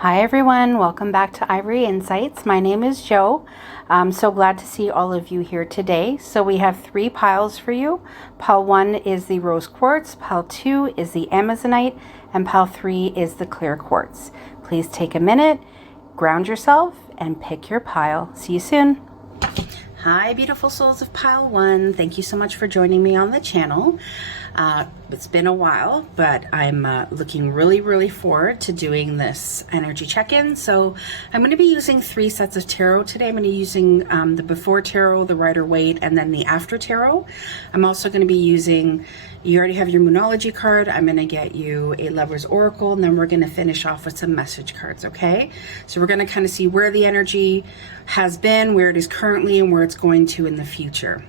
Hi everyone, welcome back to Ivory Insights. My name is Jo. I'm so glad to see all of you here today. So we have 3 piles for you. Pile 1 is the rose quartz, pile 2 is the amazonite, and pile 3 is the clear quartz. Please take a minute, ground yourself, and pick your pile. See you soon. Hi beautiful souls of pile 1. Thank you so much for joining me on the channel. It's been a while, but I'm looking really forward to doing this energy check-in. So I'm going to be using 3 sets of tarot today. I'm going to be using the before tarot, the Rider-Waite, and then the after tarot. I'm also going to be using, you already have your Moonology card. I'm going to get you a Lover's Oracle, and then we're going to finish off with some message cards, okay? So we're going to kind of see where the energy has been, where it is currently, and where it's going to in the future.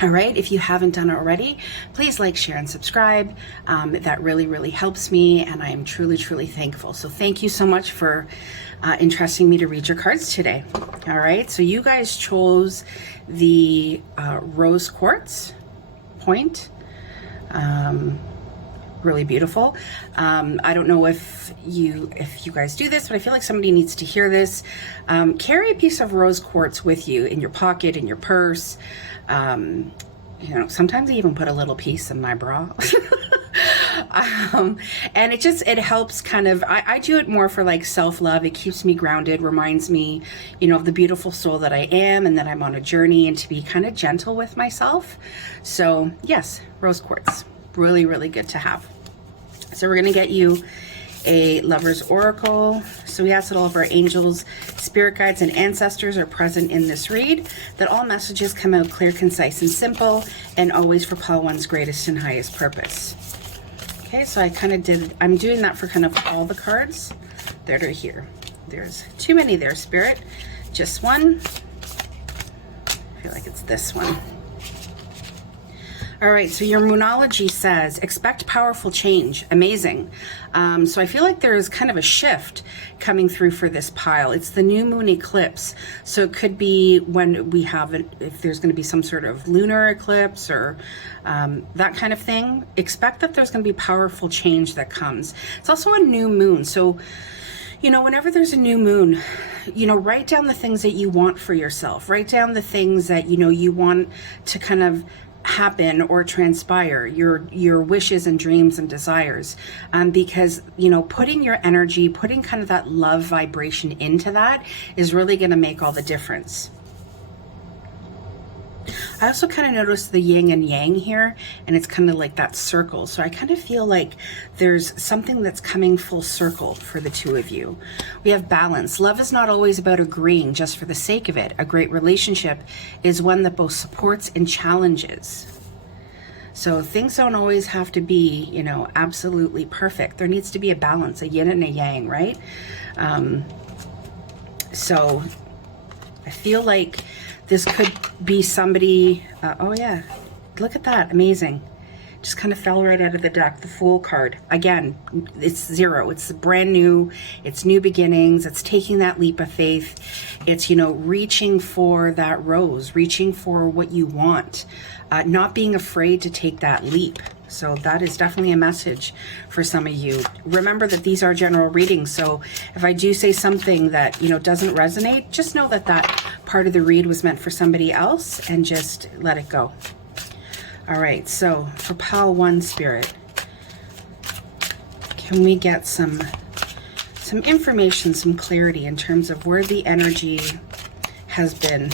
All right, if you haven't done it already, please like, share, and subscribe. That really helps me, and I am truly thankful. So thank you so much for entrusting me to read your cards today. All right, so you guys chose the rose quartz point. Really beautiful. I don't know if you guys do this, but I feel like somebody needs to hear this. Carry a piece of rose quartz with you in your pocket, in your purse. You know, sometimes I even put a little piece in my bra. And it helps kind of, I do it more for like self-love. It keeps me grounded, reminds me, you know, of the beautiful soul that I am and that I'm on a journey, and to be kind of gentle with myself. So yes, rose quartz, really good to have. So we're going to get you a Lover's Oracle. So we ask that all of our angels, spirit guides, and ancestors are present in this read, that all messages come out clear, concise, and simple, and always for pile 1's greatest and highest purpose. Okay, so I'm doing that for kind of all the cards that are here. There's too many there, Spirit. Just one. I feel like it's this one. All right, so your Moonology says, expect powerful change. Amazing. So I feel like there's kind of a shift coming through for this pile. It's the new moon eclipse. So it could be when we have if there's going to be some sort of lunar eclipse or that kind of thing. Expect that there's going to be powerful change that comes. It's also a new moon. So, you know, whenever there's a new moon, you know, write down the things that you want for yourself. Write down the things that, you know, you want to kind of happen or transpire, your wishes and dreams and desires, because, you know, putting your energy, putting kind of that love vibration into that is really going to make all the difference. I also kind of noticed the yin and yang here, and it's kind of like that circle. So I kind of feel like there's something that's coming full circle for the two of you. We have balance. Love is not always about agreeing just for the sake of it. A great relationship is one that both supports and challenges. So things don't always have to be, you know, absolutely perfect. There needs to be a balance, a yin and a yang, right? So I feel like this could be somebody, oh yeah, look at that, amazing. Just kind of fell right out of the deck, the Fool card. Again, it's 0, it's brand new, it's new beginnings, it's taking that leap of faith. It's, you know, reaching for that rose, reaching for what you want, not being afraid to take that leap. So that is definitely a message for some of you. Remember that these are general readings, so if I do say something that, you know, doesn't resonate, just know that that part of the read was meant for somebody else, and just let it go. All right, so for pile 1, Spirit, can we get some information, some clarity in terms of where the energy has been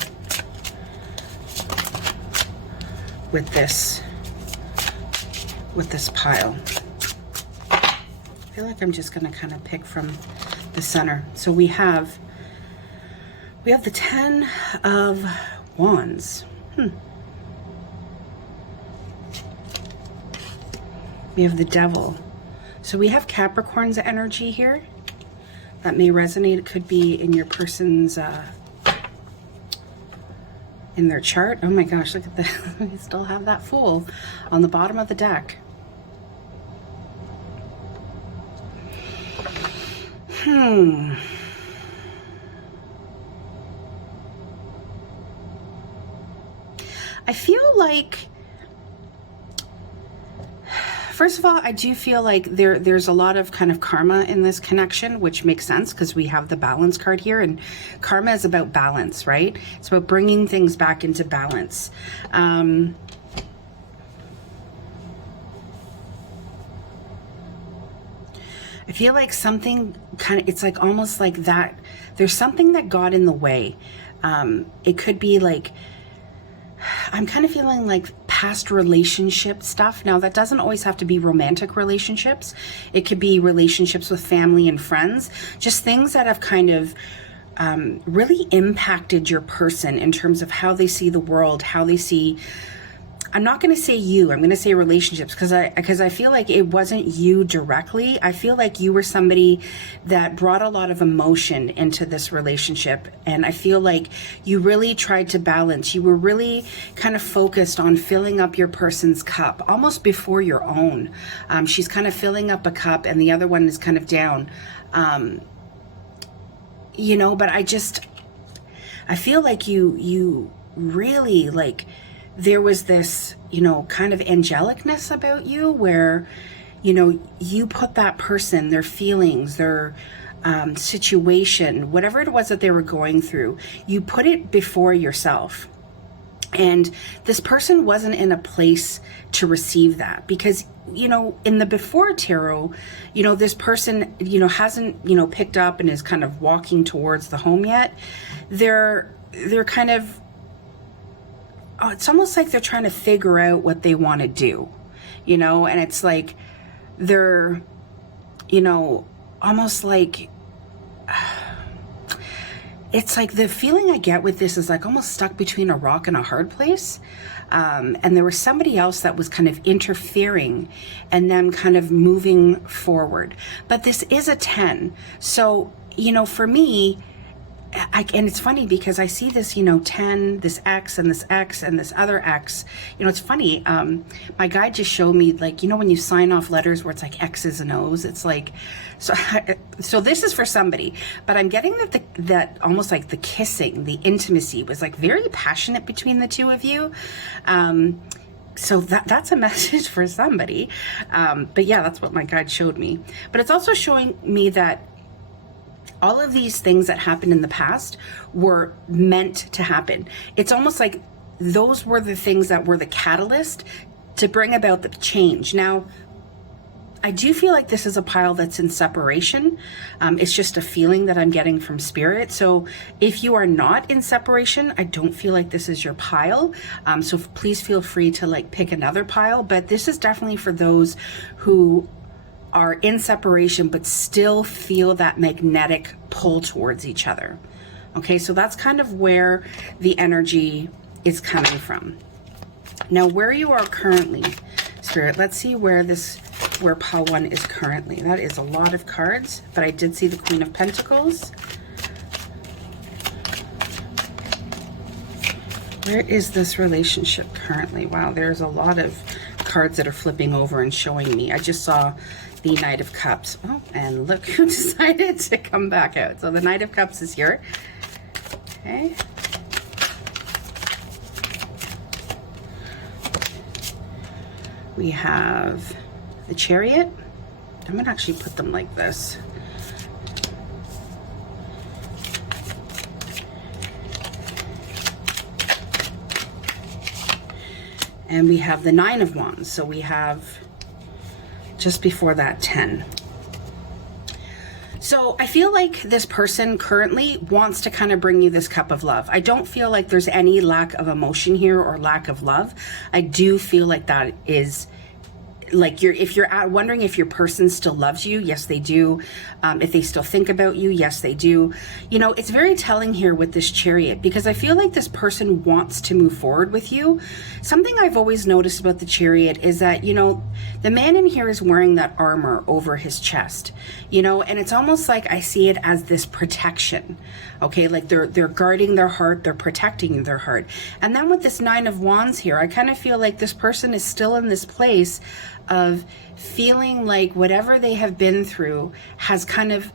with this pile? I feel like I'm just going to kind of pick from the center. So we have the 10 of Wands. We have the Devil. So we have Capricorn's energy here. That may resonate. It could be in your person's in their chart. Oh my gosh, look at that. We still have that Fool on the bottom of the deck. I feel like First of all, I do feel like there's a lot of kind of karma in this connection, which makes sense because we have the balance card here, and karma is about balance, right? It's about bringing things back into balance. I feel like something kind of, it's like almost like that. There's something that got in the way. It could be like, I'm kind of feeling like past relationship stuff. Now, that doesn't always have to be romantic relationships. It could be relationships with family and friends, just things that have kind of really impacted your person in terms of how they see the world, how they see, I'm not going to say you, I'm going to say relationships, because I feel like it wasn't you directly. I feel like you were somebody that brought a lot of emotion into this relationship. And I feel like you really tried to balance. You were really kind of focused on filling up your person's cup almost before your own. She's kind of filling up a cup and the other one is kind of down. You know, but I feel like you really like, there was this, you know, kind of angelicness about you where, you know, you put that person, their feelings, their situation, whatever it was that they were going through, you put it before yourself. And this person wasn't in a place to receive that because, you know, in the before tarot, you know, this person, you know, hasn't, you know, picked up and is kind of walking towards the home yet. They're kind of, it's almost like they're trying to figure out what they want to do, you know, and it's like they're, you know, almost like, it's like the feeling I get with this is like almost stuck between a rock and a hard place. And there was somebody else that was kind of interfering and them kind of moving forward. But this is a 10. So, you know, for me, and it's funny because I see this, you know, 10, this X and this X and this other X. You know, it's funny. My guide just showed me, like, you know, when you sign off letters where it's like X's and O's, it's like, so this is for somebody. But I'm getting that almost like the kissing, the intimacy was like very passionate between the two of you. So that's a message for somebody. But yeah, that's what my guide showed me. But it's also showing me that all of these things that happened in the past were meant to happen. It's almost like those were the things that were the catalyst to bring about the change. Now, I do feel like this is a pile that's in separation. It's just a feeling that I'm getting from spirit. So if you are not in separation, I don't feel like this is your pile. So please feel free to like pick another pile, but this is definitely for those who are in separation but still feel that magnetic pull towards each other. Okay, so that's kind of where the energy is coming from. Now, where you are currently, Spirit, let's see where pile 1 is currently. That is a lot of cards, but I did see the Queen of Pentacles. Where is this relationship currently? Wow, there's a lot of cards that are flipping over and showing me. I just saw the Knight of Cups. Oh, and look who decided to come back out. So the Knight of Cups is here. Okay. We have the Chariot. I'm going to actually put them like this. And we have the Nine of Wands. So we have just before that 10. So I feel like this person currently wants to kind of bring you this cup of love. I don't feel like there's any lack of emotion here or lack of love. I do feel like that is like if you're wondering if your person still loves you, yes, they do. If they still think about you, yes, they do. You know, it's very telling here with this Chariot because I feel like this person wants to move forward with you. Something I've always noticed about the Chariot is that, you know, the man in here is wearing that armor over his chest, you know, and it's almost like I see it as this protection. Okay, like they're guarding their heart, they're protecting their heart. And then with this Nine of Wands here, I kind of feel like this person is still in this place of feeling like whatever they have been through has kind of,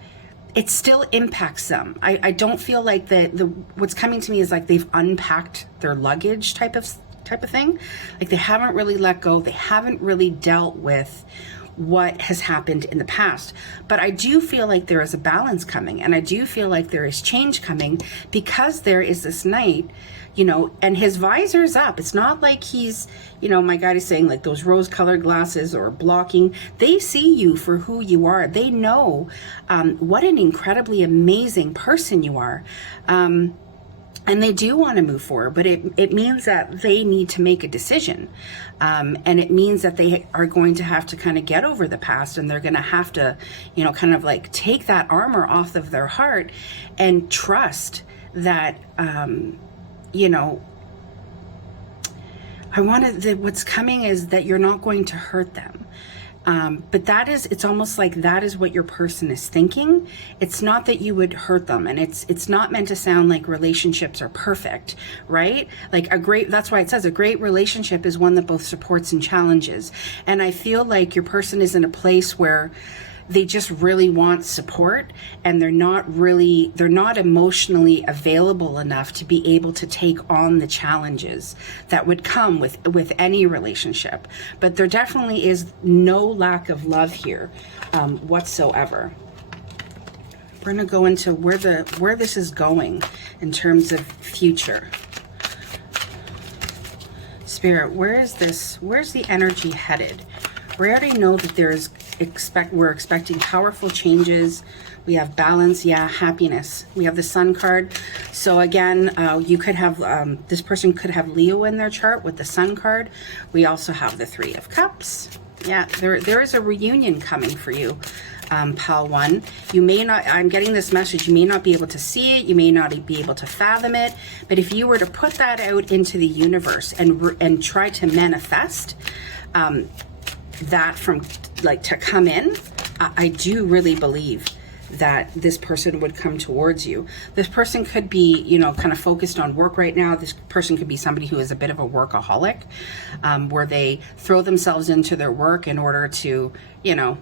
it still impacts them. I don't feel like the what's coming to me is like they've unpacked their luggage type of type of thing. Like they haven't really let go. They haven't really dealt with what has happened in the past. But I do feel like there is a balance coming, and I do feel like there is change coming, because there is this knight, you know, and his visor's up. It's not like he's, you know, my guide is saying like those rose-colored glasses or blocking. They see you for who you are. They know what an incredibly amazing person you are. And they do want to move forward, but it means that they need to make a decision. And it means that they are going to have to kind of get over the past, and they're going to have to, you know, kind of like take that armor off of their heart and trust that, you know, what's coming is that you're not going to hurt them. But it's almost like that is what your person is thinking. It's not that you would hurt them, and it's not meant to sound like relationships are perfect, right? Like that's why it says a great relationship is one that both supports and challenges. And I feel like your person is in a place where they just really want support, and they're not emotionally available enough to be able to take on the challenges that would come with any relationship. But there definitely is no lack of love here whatsoever. We're going to go into where this is going in terms of future. Spirit, where's the energy headed? We already know that we're expecting powerful changes. We have balance, happiness. We have the Sun card. So again, you could have, this person could have Leo in their chart with the Sun card. We also have the Three of Cups. Yeah, there is a reunion coming for you, Pal 1. You may not, I'm getting this message, you may not be able to see it, you may not be able to fathom it, but if you were to put that out into the universe and try to manifest, that from like to come in, I do really believe that this person would come towards you. This person could be, you know, kind of focused on work right now. This person could be somebody who is a bit of a workaholic, where they throw themselves into their work in order to, you know,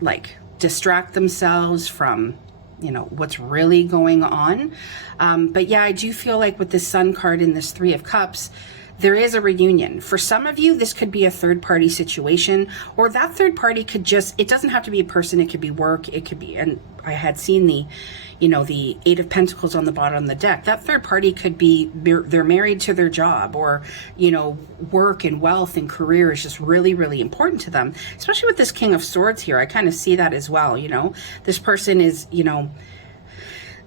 like distract themselves from, you know, what's really going on. But yeah, I do feel like with this Sun card and this Three of Cups, there is a reunion. For some of you, this could be a third party situation, or that third party could just, it doesn't have to be a person, it could be work, it could be, and I had seen the, you know, the Eight of Pentacles on the bottom of the deck. That third party could be, they're married to their job, or, you know, work and wealth and career is just really, really important to them. Especially with this King of Swords here, I kind of see that as well, you know. This person is, you know,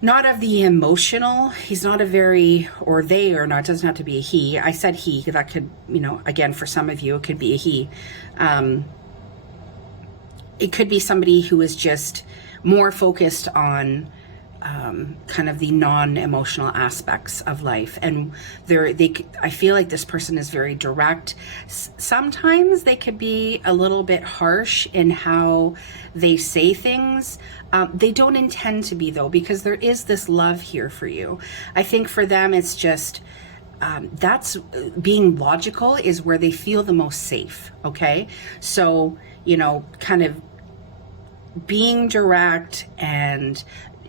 not of the emotional, he's not a very, or they are not, it doesn't have to be a he. I said he, that could, you know, again, for some of you, it could be a he. It could be somebody who is just more focused on kind of the non-emotional aspects of life, and I feel like this person is very direct. Sometimes they could be a little bit harsh in how they say things. They don't intend to be, though, because there is this love here for you. I think for them it's just that's being logical is where they feel the most safe. Okay, so, you know, kind of being direct and,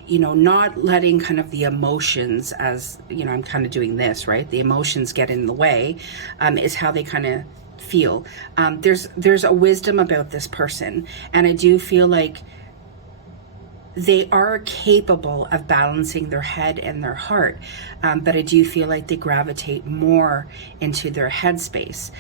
you know, not letting kind of the emotions, as, you know, I'm kind of doing this, right? The emotions get in the way, is how they kind of feel. There's a wisdom about this person, and I do feel like they are capable of balancing their head and their heart, but I do feel like they gravitate more into their headspace.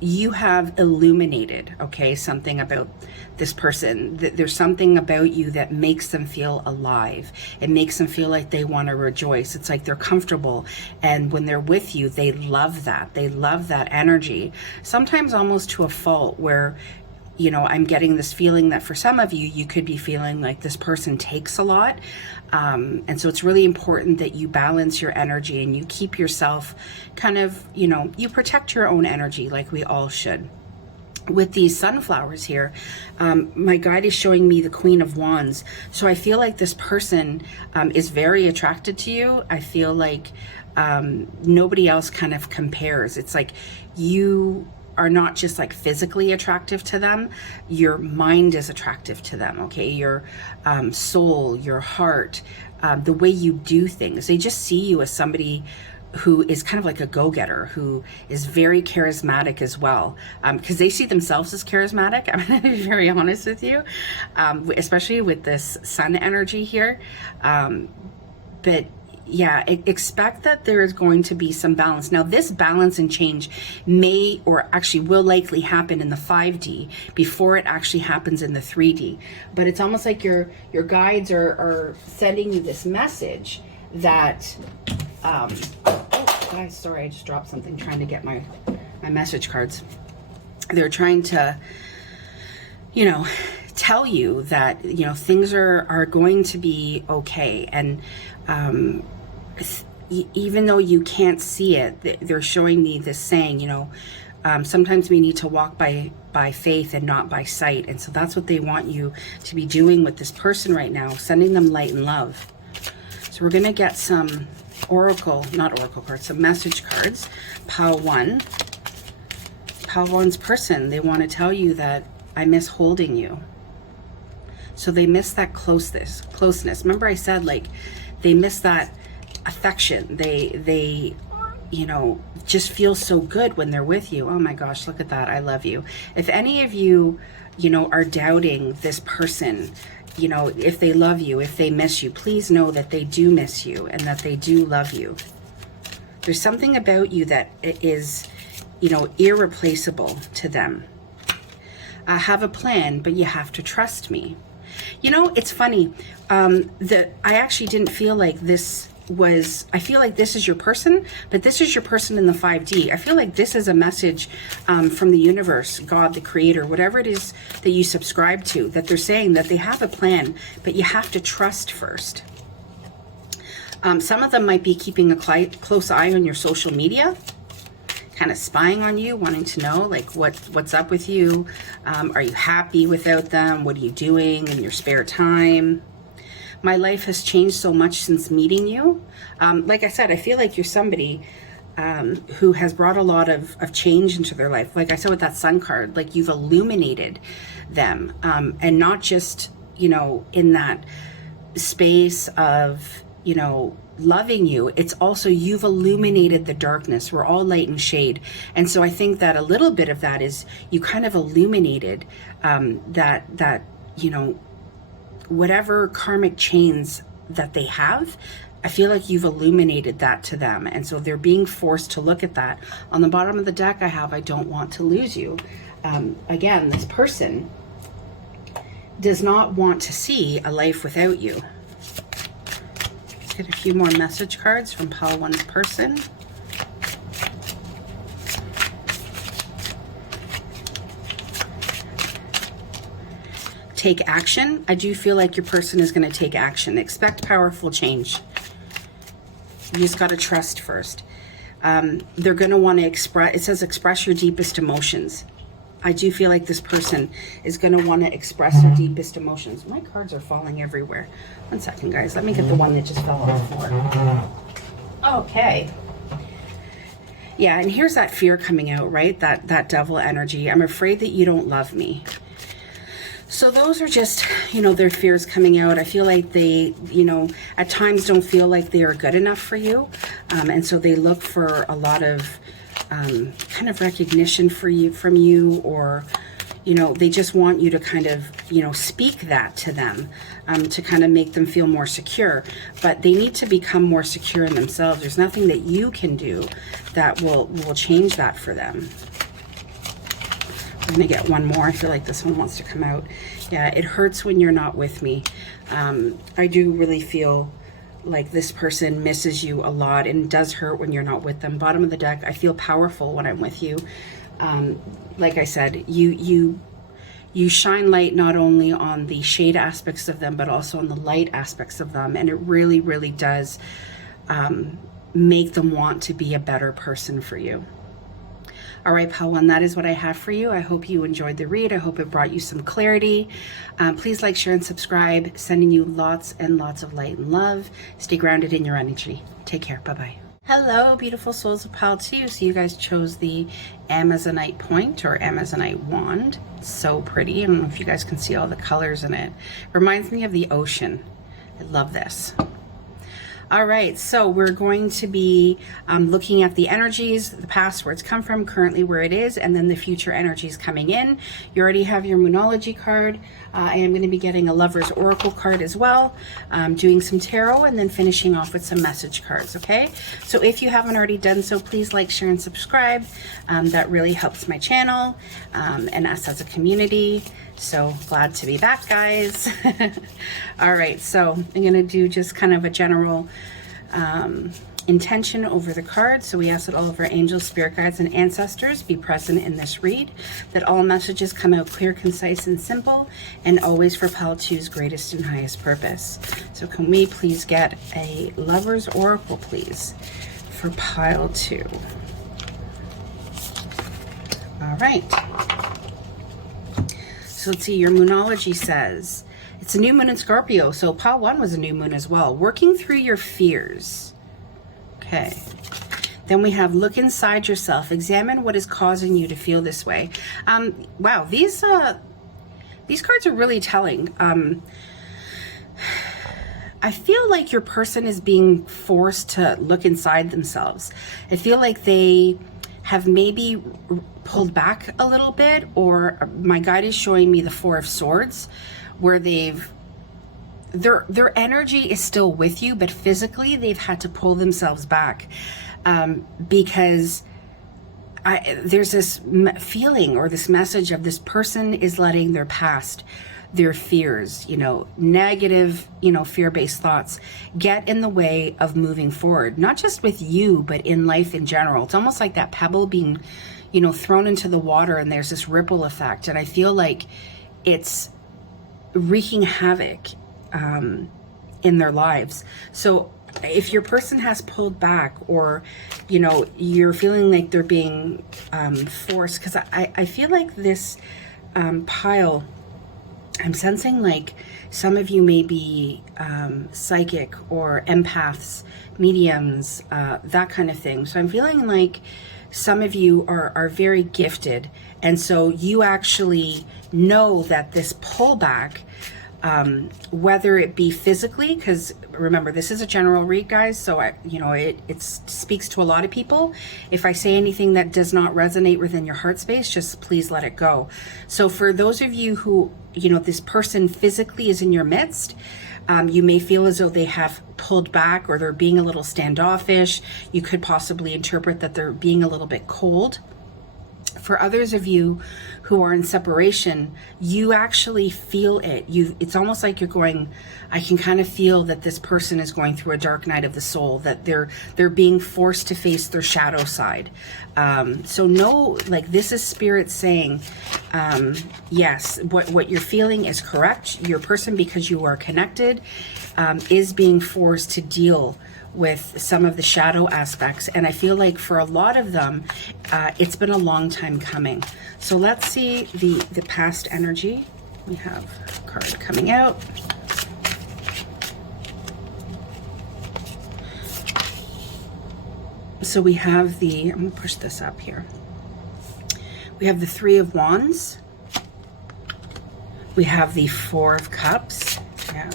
You have illuminated, okay, something about this person. There's something about you that makes them feel alive. It makes them feel like they want to rejoice. It's like they're comfortable, and when they're with you, they love that. They love that energy, sometimes almost to a fault where, you know, I'm getting this feeling that for some of you, you could be feeling like this person takes a lot. And so it's really important that you balance your energy and you keep yourself kind of, you know, you protect your own energy like we all should. With these sunflowers here, my guide is showing me the Queen of Wands. So I feel like this person is very attracted to you. I feel like nobody else kind of compares. It's like you are not just like physically attractive to them, your mind is attractive to them, okay? Your soul, your heart, the way you do things. They just see you as somebody who is kind of like a go-getter, who is very charismatic as well, because they see themselves as charismatic. I'm going to be very honest with you, especially with this sun energy here. But yeah, expect that there is going to be some balance. Now, this balance and change may, or actually will likely happen in the 5D before it actually happens in the 3D. But it's almost like your guides are sending you this message that, oh, guys, sorry, I just dropped something trying to get my message cards. They're trying to, you know, tell you that, you know, things are going to be okay. And even though you can't see it, they're showing me this saying, you know, sometimes we need to walk by faith and not by sight. And so that's what they want you to be doing with this person right now, sending them light and love. So we're going to get some not oracle cards, some message cards. Pile 1. Pile 1's person, they want to tell you that I miss holding you. So they miss that closeness. Remember I said, like, they miss that affection. They you know, just feel so good when they're with you. Oh my gosh, look at that. I love you. If any of you, you know, are doubting this person, you know, if they love you, if they miss you, please know that they do miss you and that they do love you. There's something about you that is, you know, irreplaceable to them. I have a plan, but you have to trust me. You know, it's funny that I actually didn't feel like this was, I feel like this is your person, but this is your person in the 5D. I feel like this is a message from the universe, God, the creator, whatever it is that you subscribe to, that they're saying that they have a plan, but you have to trust first. Some of them might be keeping a close eye on your social media, kind of spying on you, wanting to know like what's up with you. Are you happy without them? What are you doing in your spare time? My life has changed so much since meeting you. Like I said, I feel like you're somebody who has brought a lot of change into their life. Like I said with that sun card, like you've illuminated them, and not just, you know, in that space of, you know, loving you, it's also you've illuminated the darkness. We're all light and shade. And so I think that a little bit of that is you kind of illuminated that, you know, whatever karmic chains that they have, I feel like you've illuminated that to them. And so they're being forced to look at that. On the bottom of the deck, I have, I don't want to lose you. Again, this person does not want to see a life without you. Let's get a few more message cards from pile 1's person. Take action. I do feel like your person is going to take action. Expect powerful change. You just got to trust first. They're going to want to express, it says express your deepest emotions. I do feel like this person is going to want to express their deepest emotions. My cards are falling everywhere. One second, guys. Let me get the one that just fell on the floor. Okay. Yeah, and here's that fear coming out, right? That devil energy. I'm afraid that you don't love me. So those are just, you know, their fears coming out. I feel like they, you know, at times don't feel like they are good enough for you. And so they look for a lot of kind of recognition from you, or, you know, they just want you to kind of, you know, speak that to them to kind of make them feel more secure. But they need to become more secure in themselves. There's nothing that you can do that will change that for them. I'm gonna get one more. I feel like this one wants to come out. Yeah, it hurts when you're not with me. I do really feel like this person misses you a lot, and it does hurt when you're not with them. Bottom of the deck, I feel powerful when I'm with you. Like I said, you shine light not only on the shade aspects of them, but also on the light aspects of them. And it really, really does make them want to be a better person for you. All right, pile 1, that is what I have for you. I hope you enjoyed the read. I hope it brought you some clarity. Please like, share, and subscribe. Sending you lots and lots of light and love. Stay grounded in your energy. Take care. Bye-bye. Hello, beautiful souls of pile 2. So you guys chose the Amazonite point or Amazonite wand. It's so pretty. I don't know if you guys can see all the colors in it. Reminds me of the ocean. I love this. All right, so we're going to be looking at the energies, the past, where it's come from, currently where it is, and then the future energies coming in. You already have your Moonology card. I am going to be getting a Lover's Oracle card as well, doing some tarot, and then finishing off with some message cards, okay? So if you haven't already done so, please like, share, and subscribe. That really helps my channel and us as a community. So glad to be back, guys. All right, so I'm going to do just kind of a general intention over the cards. So we ask that all of our angels, spirit guides, and ancestors be present in this read, that all messages come out clear, concise, and simple, and always for Pile 2's greatest and highest purpose. So can we please get a Lover's Oracle, please, for Pile 2? All right. So let's see, your Moonology says, it's a new moon in Scorpio, so Pile 1 was a new moon as well. Working through your fears. Okay. Then we have look inside yourself. Examine what is causing you to feel this way. Wow, these cards are really telling. I feel like your person is being forced to look inside themselves. I feel like they have maybe pulled back a little bit, or my guide is showing me the Four of Swords, where their energy is still with you, but physically they've had to pull themselves back because there's this feeling or this message of this person is letting their past, their fears, negative, fear-based thoughts get in the way of moving forward, not just with you, but in life in general. It's almost like that pebble being, thrown into the water, and there's this ripple effect. And I feel like it's wreaking havoc in their lives. So if your person has pulled back, or, you're feeling like they're being forced, because I feel like this pile, I'm sensing like some of you may be psychic or empaths, mediums, that kind of thing. So I'm feeling like some of you are very gifted. And so you actually know that this pullback, whether it be physically, because remember, this is a general read, guys, so it speaks to a lot of people. If I say anything that does not resonate within your heart space, just please let it go. So for those of you who, this person physically is in your midst, you may feel as though they have pulled back, or they're being a little standoffish. You could possibly interpret that they're being a little bit cold. For others of you who are in separation, you actually feel it. It's almost like you're going, I can kind of feel that this person is going through a dark night of the soul, that they're being forced to face their shadow side. So know, like, this is spirit saying, yes, what you're feeling is correct. Your person, because you are connected, is being forced to deal with some of the shadow aspects. And I feel like for a lot of them, it's been a long time coming. So let's see the past energy. We have a card coming out. So we have I'm gonna push this up here. We have the Three of Wands. We have the Four of Cups. Yeah.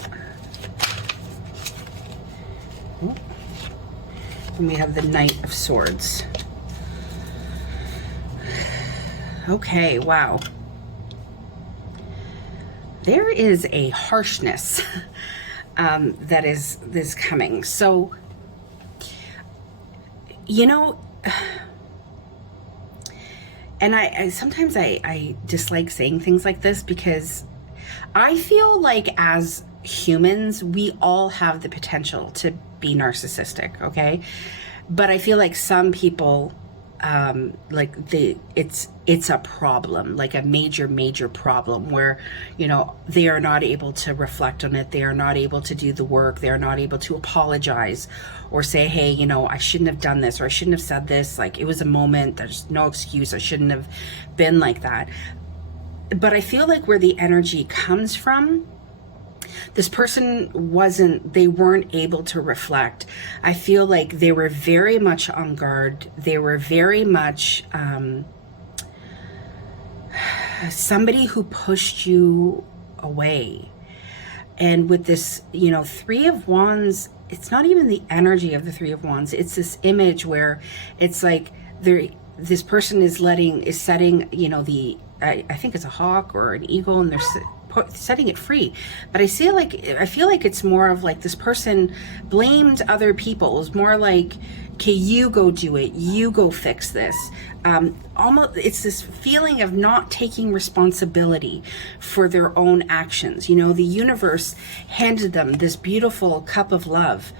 And we have the Knight of Swords. Okay, wow. There is a harshness that is coming. So, and I sometimes I dislike saying things like this, because I feel like as humans, we all have the potential to be narcissistic, okay? But I feel like some people, it's a problem, like a major problem, where, they are not able to reflect on it. They are not able to do the work. They are not able to apologize or say, hey, I shouldn't have done this, or I shouldn't have said this. Like, it was a moment. There's no excuse. I shouldn't have been like that. But I feel like where the energy comes from, this person they weren't able to reflect. I feel like they were very much on guard. They were very much somebody who pushed you away. And with this, you know, Three of Wands, it's not even the energy of the Three of Wands. It's this image where it's like this person is setting, you know, I think it's a hawk or an eagle, and they're setting it free. But I feel like it's more of like this person blamed other people. It's more like, okay, you go do it, you go fix this. Almost, it's this feeling of not taking responsibility for their own actions. You know, the universe handed them this beautiful cup of love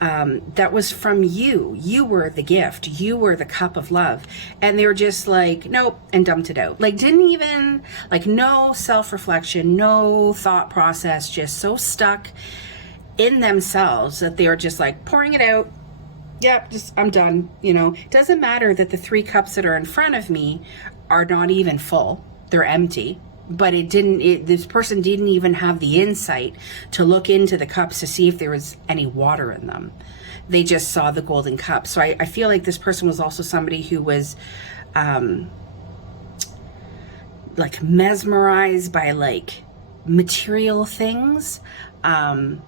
that was from you. You were the gift. You were the cup of love. And they were just like, nope, and dumped it out. Like, didn't even, like, no self-reflection, no thought process, just so stuck in themselves that they were just like pouring it out. Yep, just, I'm done. You know, it doesn't matter that the 3 cups that are in front of me are not even full. They're empty. But this person didn't even have the insight to look into the cups to see if there was any water in them. They just saw the golden cup. So I feel like this person was also somebody who was like mesmerized by like material things. Like,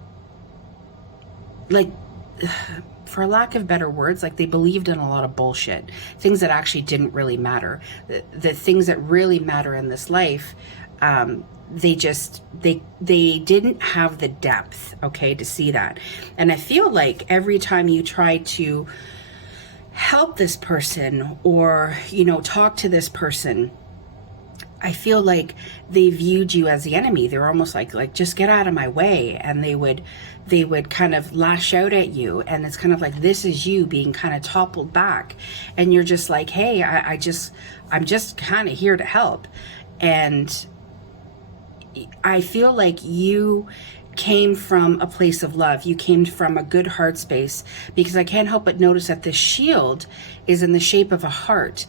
for lack of better words, like they believed in a lot of bullshit, things that actually didn't really matter. The things that really matter in this life, they didn't have the depth, okay, to see that. And I feel like every time you try to help this person or, you know, talk to this person, I feel like they viewed you as the enemy. They're almost like just get out of my way. And they would kind of lash out at you. And it's kind of like, this is you being kind of toppled back. And you're just like, hey, I'm just kind of here to help. And I feel like you came from a place of love. You came from a good heart space, because I can't help but notice that the shield is in the shape of a heart.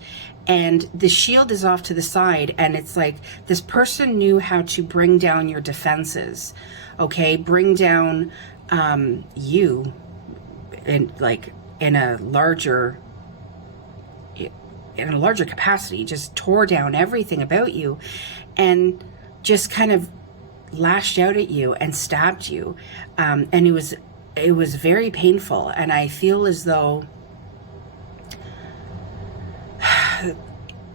And the shield is off to the side, and it's like this person knew how to bring down your defenses, okay? Bring down you in a larger capacity, just tore down everything about you and just kind of lashed out at you and stabbed you. And it was very painful. And I feel as though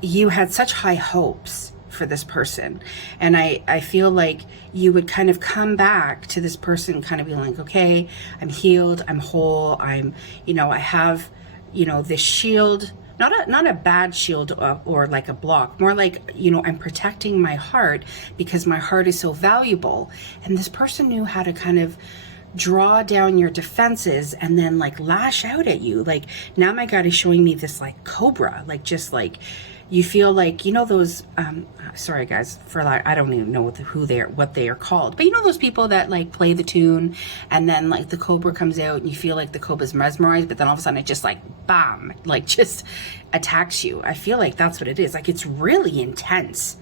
you had such high hopes for this person. And I feel like you would kind of come back to this person kind of being like, okay, I'm healed, I'm whole, I have, this shield, not a bad shield or like a block, more like, I'm protecting my heart because my heart is so valuable. And this person knew how to kind of draw down your defenses and then like lash out at you. Like, now my God is showing me this like cobra, like just like, you feel like, those, sorry guys, for like, I don't even know what they are called, but those people that like play the tune and then like the cobra comes out and you feel like the cobra's mesmerized, but then all of a sudden it just like, bam, like just attacks you. I feel like that's what it is. Like, it's really intense.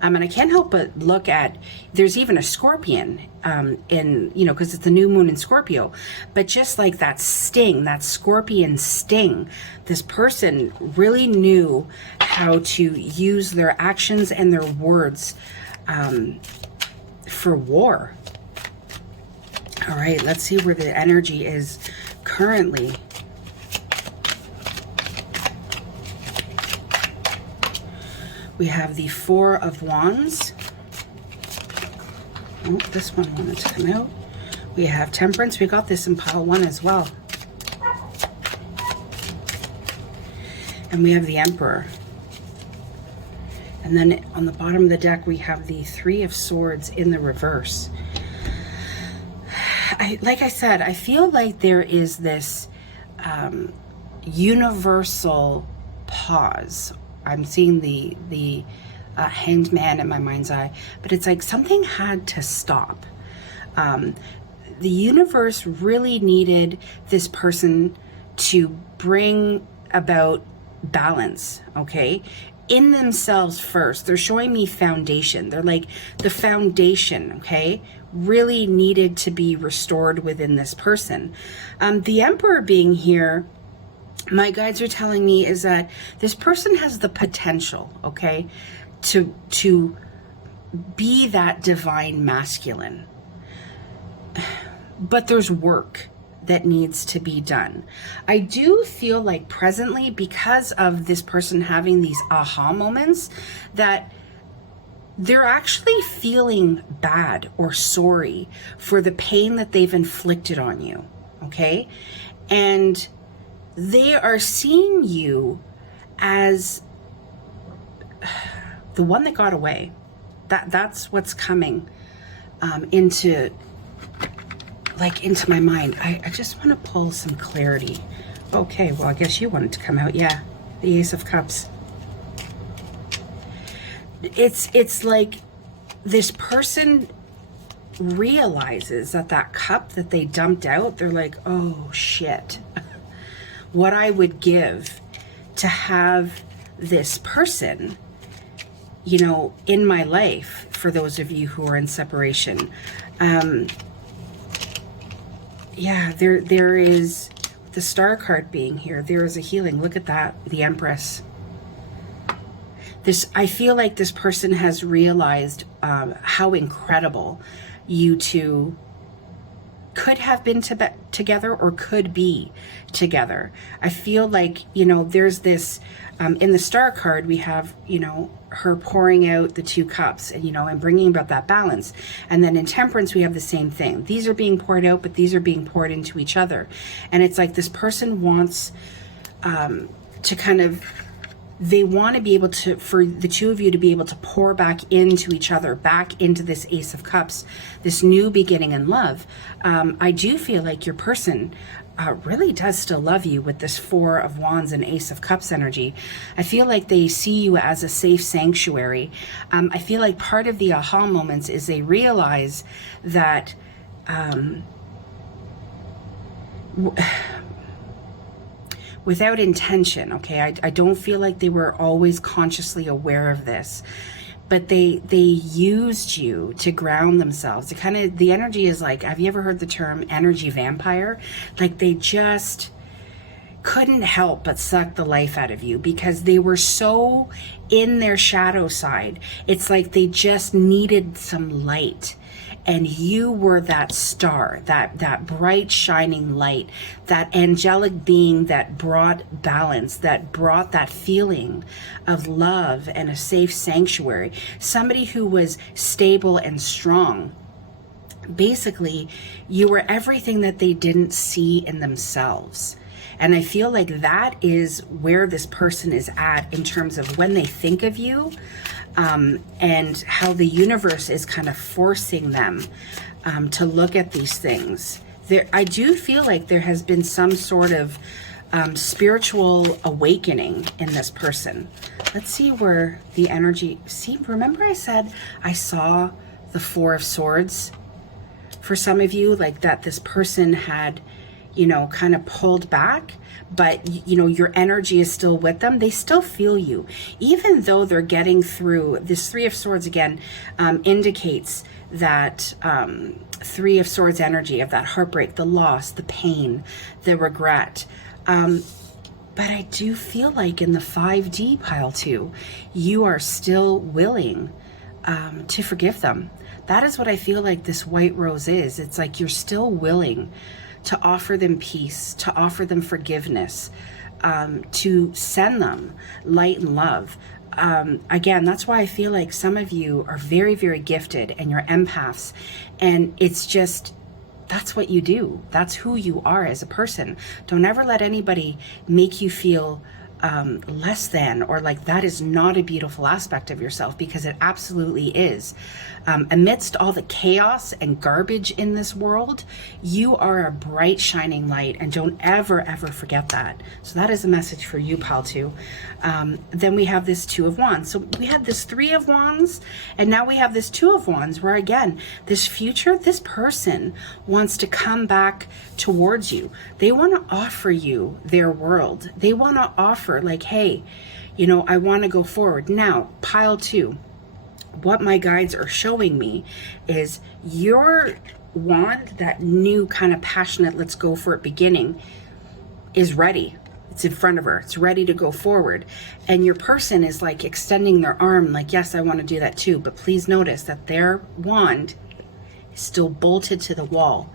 And I can't help but look at, there's even a scorpion because it's the new moon in Scorpio, but just like that sting, that scorpion sting, this person really knew how to use their actions and their words for war. All right, let's see where the energy is currently. We have the Four of Wands. Oh, this one wanted to come out. We have Temperance. We got this in pile 1 as well. And we have the Emperor. And then on the bottom of the deck, we have the Three of Swords in the reverse. Like I said, I feel like there is this universal pause. I'm seeing the Hanged Man in my mind's eye, but it's like something had to stop. The universe really needed this person to bring about balance, okay? In themselves first. They're showing me foundation. They're like the foundation, okay, really needed to be restored within this person. The Emperor being here, my guides are telling me is that this person has the potential, okay, to be that divine masculine. but there's work that needs to be done. I do feel like presently, because of this person having these aha moments, that they're actually feeling bad or sorry for the pain that they've inflicted on you, okay? And they are seeing you as the one that got away. That's what's coming into my mind. I just want to pull some clarity. Okay, well, I guess you want it to come out. Yeah, the Ace of Cups. It's like this person realizes that cup that they dumped out, they're like, oh shit, what I would give to have this person, you know, in my life, for those of you who are in separation. Yeah, there is the Star card being here. There is a healing. Look at that, the Empress. I feel like this person has realized how incredible you two could have been together or could be together. I feel like, you know, there's this, in the Star card, we have, you know, her pouring out the 2 cups and, you know, and bringing about that balance. And then in Temperance, we have the same thing. These are being poured out, but these are being poured into each other. And it's like this person wants to kind of, they want to be able to, for the 2 of you to be able to pour back into each other, back into this Ace of Cups, this new beginning in love. I do feel like your person really does still love you with this 4 of Wands and Ace of Cups energy. I feel like they see you as a safe sanctuary. I feel like part of the aha moments is they realize that without intention, okay, I don't feel like they were always consciously aware of this, but they used you to ground themselves. It kind of, the energy is like, have you ever heard the term energy vampire? Like they just couldn't help but suck the life out of you because they were so in their shadow side. It's like they just needed some light. And you were that star, that bright shining light, that angelic being that brought balance, that brought that feeling of love and a safe sanctuary. Somebody who was stable and strong. Basically, you were everything that they didn't see in themselves. And I feel like that is where this person is at in terms of when they think of you, and how the universe is kind of forcing them to look at these things. I do feel like there has been some sort of spiritual awakening in this person. Let's see where the energy, remember I said I saw the 4 of Swords? For some of you, like that this person had, you know, kind of pulled back, but you know, your energy is still with them. They still feel you, even though they're getting through this 3 of Swords again, indicates that 3 of Swords energy of that heartbreak, the loss, the pain, the regret. But I do feel like in the 5D pile too, you are still willing to forgive them. That is what I feel like this White Rose is. It's like you're still willing to offer them peace, to offer them forgiveness, to send them light and love. Again, that's why I feel like some of you are very, very gifted and you're empaths. And it's just, that's what you do. That's who you are as a person. Don't ever let anybody make you feel less than, or like that is not a beautiful aspect of yourself, because it absolutely is. Amidst all the chaos and garbage in this world, you are a bright shining light, and don't ever forget that. So that is a message for you, pal, too. Then we have this 2 of Wands. So we had this 3 of Wands, and now we have this 2 of Wands, where again, this future, this person wants to come back towards you. They want to offer you their world. They want to offer like, hey, you know, I want to go forward. Now, pile 2. What my guides are showing me is your wand, that new kind of passionate, let's go for it beginning, is ready. It's in front of her. It's ready to go forward. And your person is like extending their arm like, yes, I want to do that too. But please notice that their wand still bolted to the wall.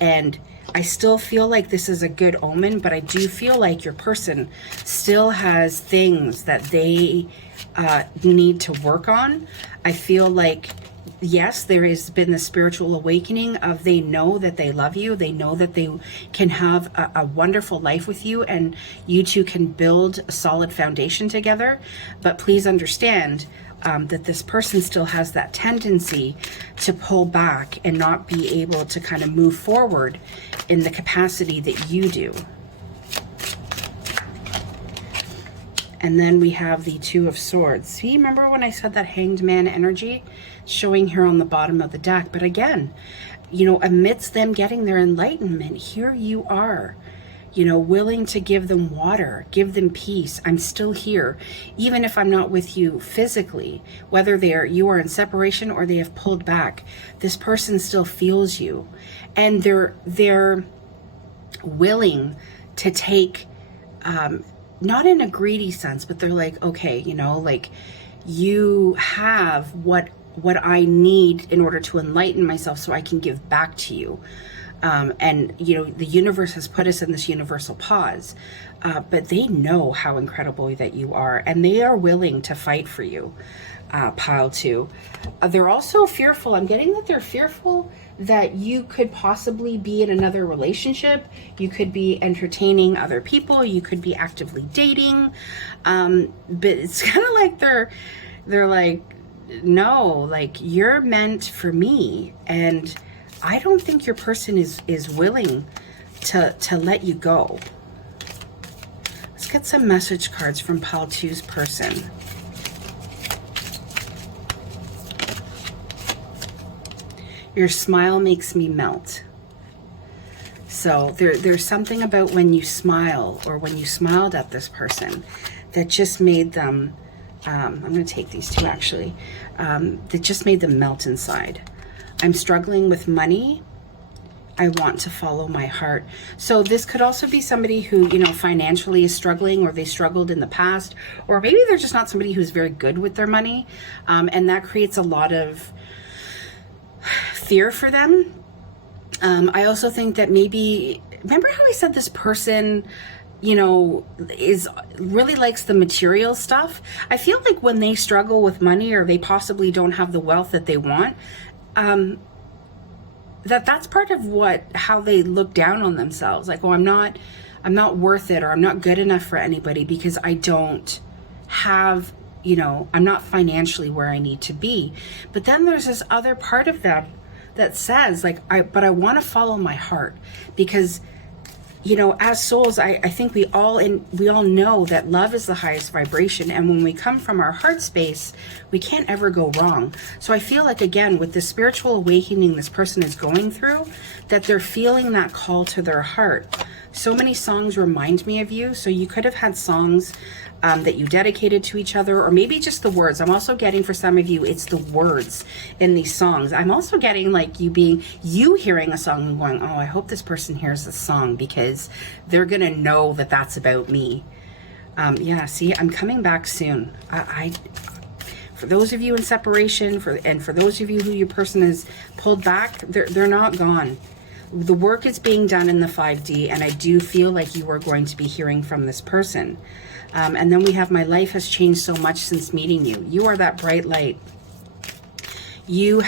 And I still feel like this is a good omen, but I do feel like your person still has things that they need to work on. I feel like, yes, there has been the spiritual awakening of they know that they love you. They know that they can have a wonderful life with you, and you two can build a solid foundation together. But please understand that this person still has that tendency to pull back and not be able to kind of move forward in the capacity that you do. And then we have the Two of Swords. See, remember when I said that Hanged Man energy showing here on the bottom of the deck? But again, you know, amidst them getting their enlightenment, here you are, you know, willing to give them water, give them peace. I'm still here, even if I'm not with you physically, whether you are in separation or they have pulled back. This person still feels you, and they're willing to take, not in a greedy sense, but they're like, okay, you know, like, you have what I need in order to enlighten myself so I can give back to you. And, you know, the universe has put us in this universal pause, but they know how incredible that you are, and they are willing to fight for you, pile two. They're also fearful. I'm getting that they're fearful that you could possibly be in another relationship. You could be entertaining other people. You could be actively dating. But it's kind of like they're like, no, like, you're meant for me. And I don't think your person is willing to let you go. Let's get some message cards from pile two's person. Your smile makes me melt. So there's something about when you smile, or when you smiled at this person, that just made them, I'm going to take these two actually, that just made them melt inside. I'm struggling with money. I want to follow my heart. So this could also be somebody who, you know, financially is struggling, or they struggled in the past, or maybe they're just not somebody who's very good with their money. And that creates a lot of fear for them. I also think that maybe, remember how I said this person, you know, really likes the material stuff? I feel like when they struggle with money, or they possibly don't have the wealth that they want, that's part of how they look down on themselves. Like, oh, I'm not worth it, or I'm not good enough for anybody because I don't have, you know, I'm not financially where I need to be. But then there's this other part of them that says, like, but I want to follow my heart, because, you know, as souls, I think we all know that love is the highest vibration, and when we come from our heart space, we can't ever go wrong. So I feel like, again, with the spiritual awakening this person is going through, that they're feeling that call to their heart. So many songs remind me of you. So you could have had songs that you dedicated to each other, or maybe just the words. I'm also getting, for some of you, it's the words in these songs. I'm also getting like you hearing a song and going, oh, I hope this person hears this song, because they're going to know that that's about me. Yeah, see, I'm coming back soon. For those of you in separation, and for those of you who your person has pulled back, they're not gone. The work is being done in the 5D, and I do feel like you are going to be hearing from this person. And then we have, my life has changed so much since meeting you. You are that bright light. You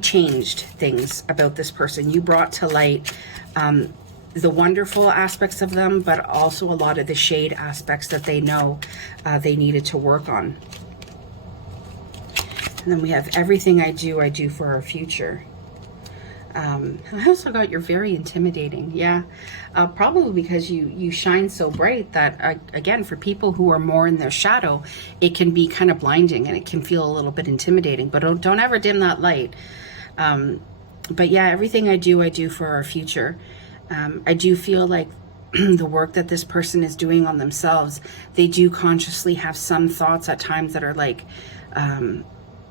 changed things about this person. You brought to light the wonderful aspects of them, but also a lot of the shade aspects that they know they needed to work on. And then we have, everything I do for our future. I also got, you're very intimidating. Yeah, probably because you shine so bright that, again, for people who are more in their shadow, it can be kind of blinding, and it can feel a little bit intimidating, but don't ever dim that light. But yeah, everything I do for our future. I do feel like the work that this person is doing on themselves, they do consciously have some thoughts at times that are like,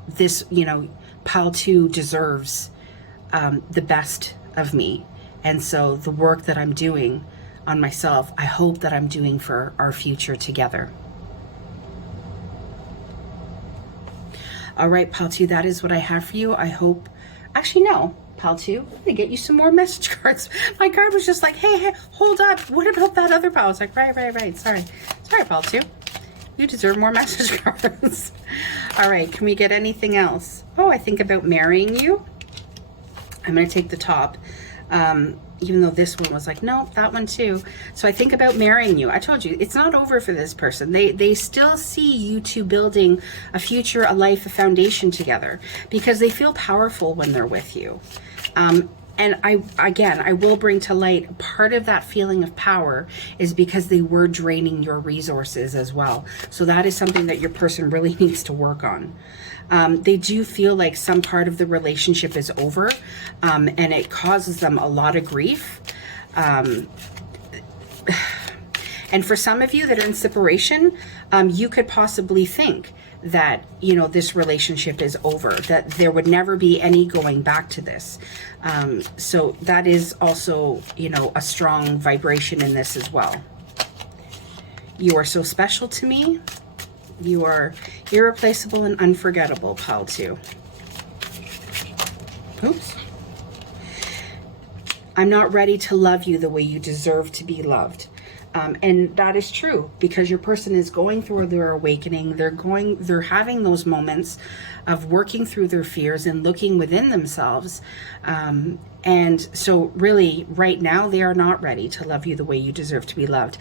this, you know, pile 2 deserves the best of me. And so the work that I'm doing on myself, I hope that I'm doing for our future together. All right, pile 2, that is what I have for you. I hope, actually no, pal 2. I'm gonna get you some more message cards. My card was just like, hey, hold up. What about that other pal? I was like, right. Sorry, pal 2. You deserve more message cards. All right, can we get anything else? Oh, I think about marrying you. I'm gonna take the top. Even though this one was like, no, that one too. So I think about marrying you. I told you, it's not over for this person. They still see you two building a future, a life, a foundation together because they feel powerful when they're with you. And I will bring to light, part of that feeling of power is because they were draining your resources as well. So that is something that your person really needs to work on. They do feel like some part of the relationship is over, and it causes them a lot of grief. And for some of you that are in separation, you could possibly think that, you know, this relationship is over, that there would never be any going back to this. So that is also, you know, a strong vibration in this as well. You are so special to me. You are irreplaceable and unforgettable, pal 2. Oops. I'm not ready to love you the way you deserve to be loved. And that is true because your person is going through their awakening. They're having those moments of working through their fears and looking within themselves. And so really right now they are not ready to love you the way you deserve to be loved.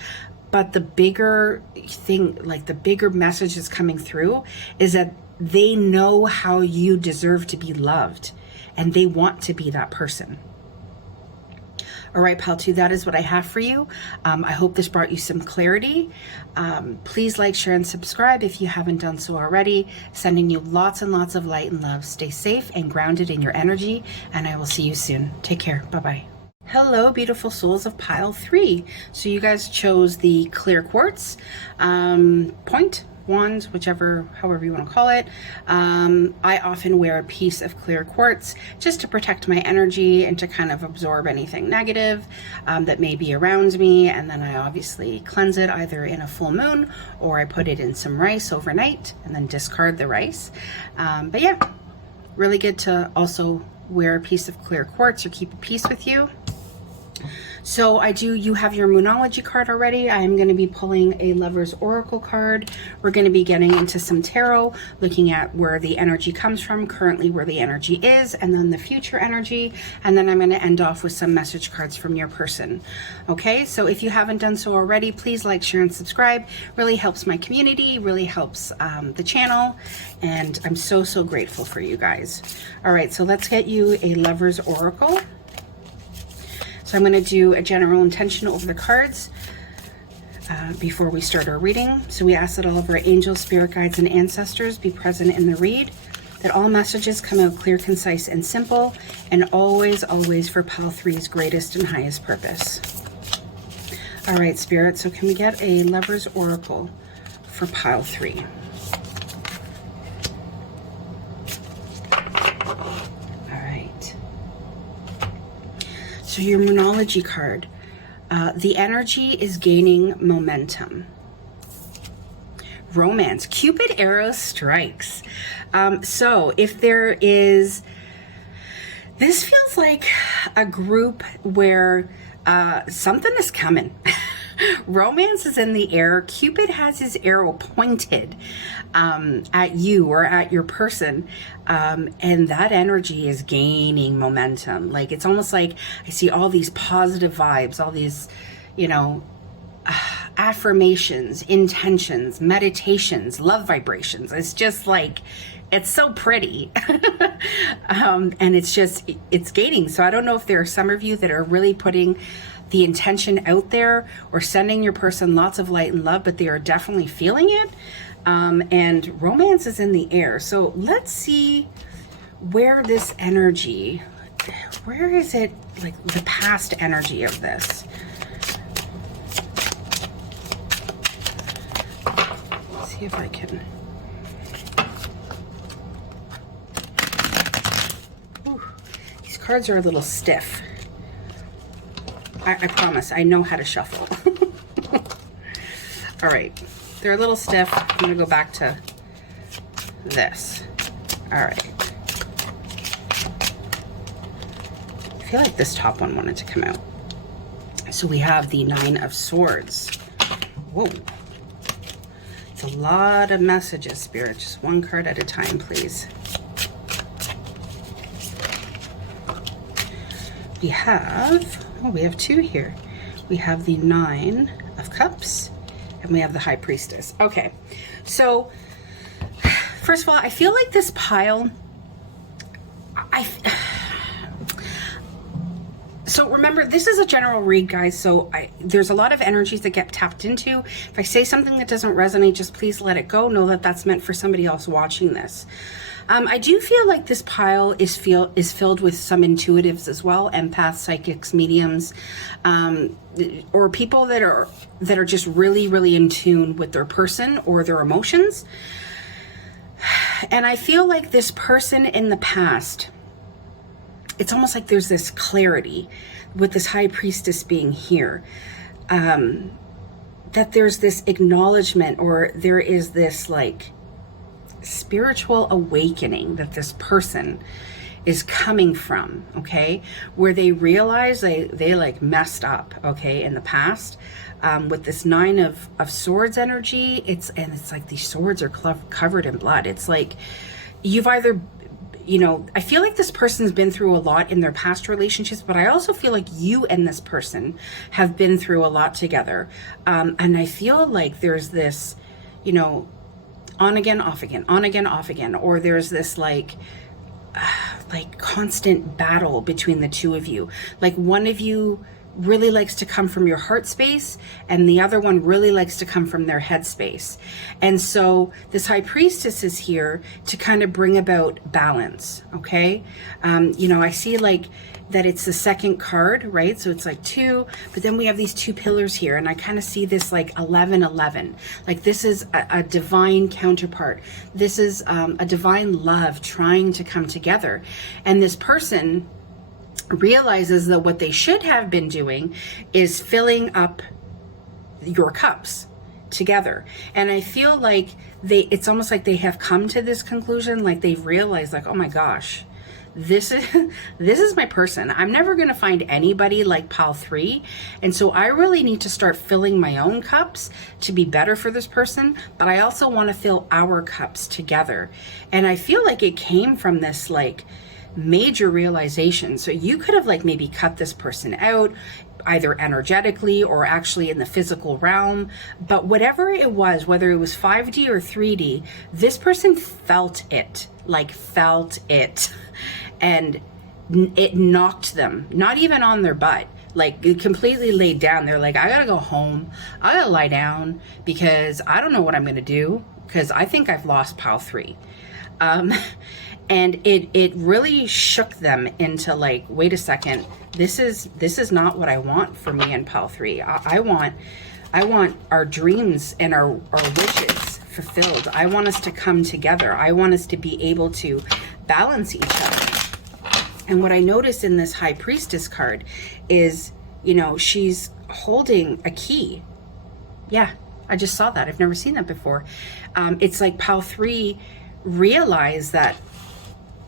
But the bigger thing, like the bigger message that's coming through is that they know how you deserve to be loved and they want to be that person. All right, pal 2, that is what I have for you. I hope this brought you some clarity. Please like, share, and subscribe if you haven't done so already. Sending you lots and lots of light and love. Stay safe and grounded in your energy, and I will see you soon. Take care. Bye-bye. Hello, beautiful souls of pile 3. So you guys chose the clear quartz point, wand, however you want to call it. I often wear a piece of clear quartz just to protect my energy and to kind of absorb anything negative that may be around me. And then I obviously cleanse it either in a full moon or I put it in some rice overnight and then discard the rice. But yeah, really good to also wear a piece of clear quartz or keep a piece with you. So you have your Moonology card already. I'm going to be pulling a Lover's Oracle card. We're going to be getting into some tarot, looking at where the energy comes from, currently where the energy is, and then the future energy. And then I'm going to end off with some message cards from your person. Okay, so if you haven't done so already, please like, share, and subscribe. Really helps my community, really helps the channel. And I'm so grateful for you guys. All right, so let's get you a Lover's Oracle. So I'm going to do a general intention over the cards before we start our reading. So we ask that all of our angels, spirit guides, and ancestors be present in the read, that all messages come out clear, concise, and simple, and always for pile 3's greatest and highest purpose. All right, Spirit, so can we get a Lover's Oracle for pile 3? So your Moonology card, the energy is gaining momentum. Romance, Cupid arrow strikes. So if there is, this feels like a group where something is coming. Romance is in the air. Cupid has his arrow pointed at you or at your person, and that energy is gaining momentum. Like it's almost like I see all these positive vibes, all these, you know, affirmations, intentions, meditations, love vibrations. It's just like, it's so pretty. And it's gaining. So I don't know if there are some of you that are really putting the intention out there or sending your person lots of light and love, but they are definitely feeling it. And romance is in the air. So let's see where this energy, where is it, like the past energy of this? Let's see if I can. Whew. These cards are a little stiff. I promise, I know how to shuffle. All right, they're a little stiff. I'm gonna go back to this. All right. feel like this top one wanted to come out. So we have the Nine of Swords. Whoa. It's a lot of messages, Spirit. Just one card at a time, please. We have two here. We have the Nine of Cups and we have the High Priestess. Okay, so first of all, I feel like this pile, so remember, this is a general read, guys, so there's a lot of energies that get tapped into. If I say something that doesn't resonate, just please let it go. Know that that's meant for somebody else watching this. I do feel like this pile is filled with some intuitives as well, empaths, psychics, mediums, or people that are just really, really in tune with their person or their emotions. And I feel like this person in the past, it's almost like there's this clarity with this High Priestess being here, that there's this acknowledgement, or there is this like spiritual awakening that this person is coming from, okay, where they realize they like messed up, okay, in the past, with this Nine of Swords energy. It's like these swords are covered in blood. It's like you've either, you know, I feel like this person's been through a lot in their past relationships, but I also feel like you and this person have been through a lot together, and I feel like there's this, you know, on again, off again, on again, off again, or there's this like constant battle between the two of you. Like one of you really likes to come from your heart space and the other one really likes to come from their head space. And so this High Priestess is here to kind of bring about balance, okay? You know, I see like that it's the second card, right? So it's like two, but then we have these two pillars here, and I kind of see this like 11-11. Like this is a divine counterpart. This is a divine love trying to come together. And this person realizes that what they should have been doing is filling up your cups together. And I feel like it's almost like they have come to this conclusion, like they've realized like, oh my gosh, this is my person. I'm never going to find anybody like pile 3. And so I really need to start filling my own cups to be better for this person. But I also want to fill our cups together. And I feel like it came from this like major realization. So you could have like maybe cut this person out, either energetically or actually in the physical realm. But whatever it was, whether it was 5D or 3D, this person felt it, and it knocked them, not even on their butt, like it completely laid down. They're like, I gotta go home, I gotta lie down because I don't know what I'm gonna do, because I think I've lost pile 3. And it really shook them into like, wait a second, this is not what I want for me and pile 3. I want our dreams and our wishes fulfilled. I want us to come together. I want us to be able to balance each other. And what I noticed in this High Priestess card is, you know, she's holding a key. Yeah, I just saw that. I've never seen that before. It's like pile 3 realized that,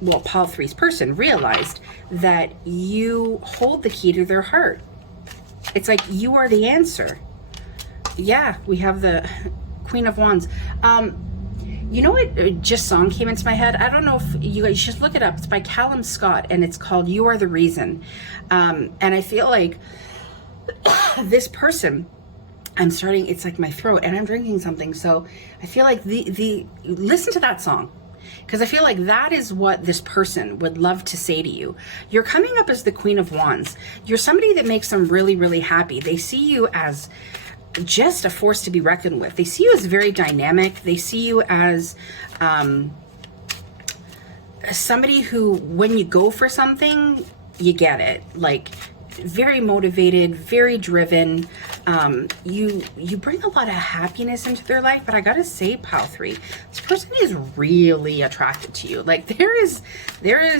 well, pile 3's person realized that you hold the key to their heart. It's like you are the answer. Yeah, we have the Queen of Wands. You know what just song came into my head? I don't know if you guys should look it up. It's by Callum Scott and it's called You Are the Reason. And I feel like this person, it's like my throat and I'm drinking something. So I feel like listen to that song, because I feel like that is what this person would love to say to you. You're coming up as the Queen of Wands. You're somebody that makes them really, really happy. They see you as just a force to be reckoned with. They see you as very dynamic. They see you as somebody who, when you go for something, you get it. Like very motivated, very driven. You bring a lot of happiness into their life. But I gotta say, pile 3, this person is really attracted to you. Like there's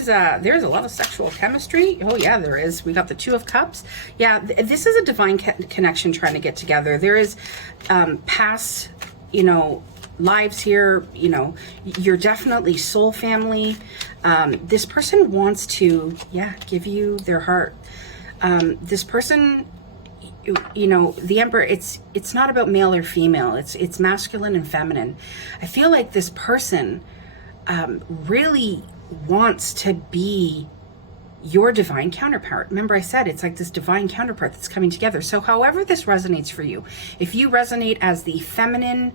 a lot of sexual chemistry. Oh yeah, there is. We got the Two of Cups. Yeah, this is a divine connection trying to get together. There is past, you know, lives here. You know, you're definitely soul family. This person wants to, give you their heart. This person, you know, the Emperor, it's not about male or female. It's masculine and feminine. I feel like this person really wants to be your divine counterpart. Remember I said it's like this divine counterpart that's coming together. So however this resonates for you, if you resonate as the feminine,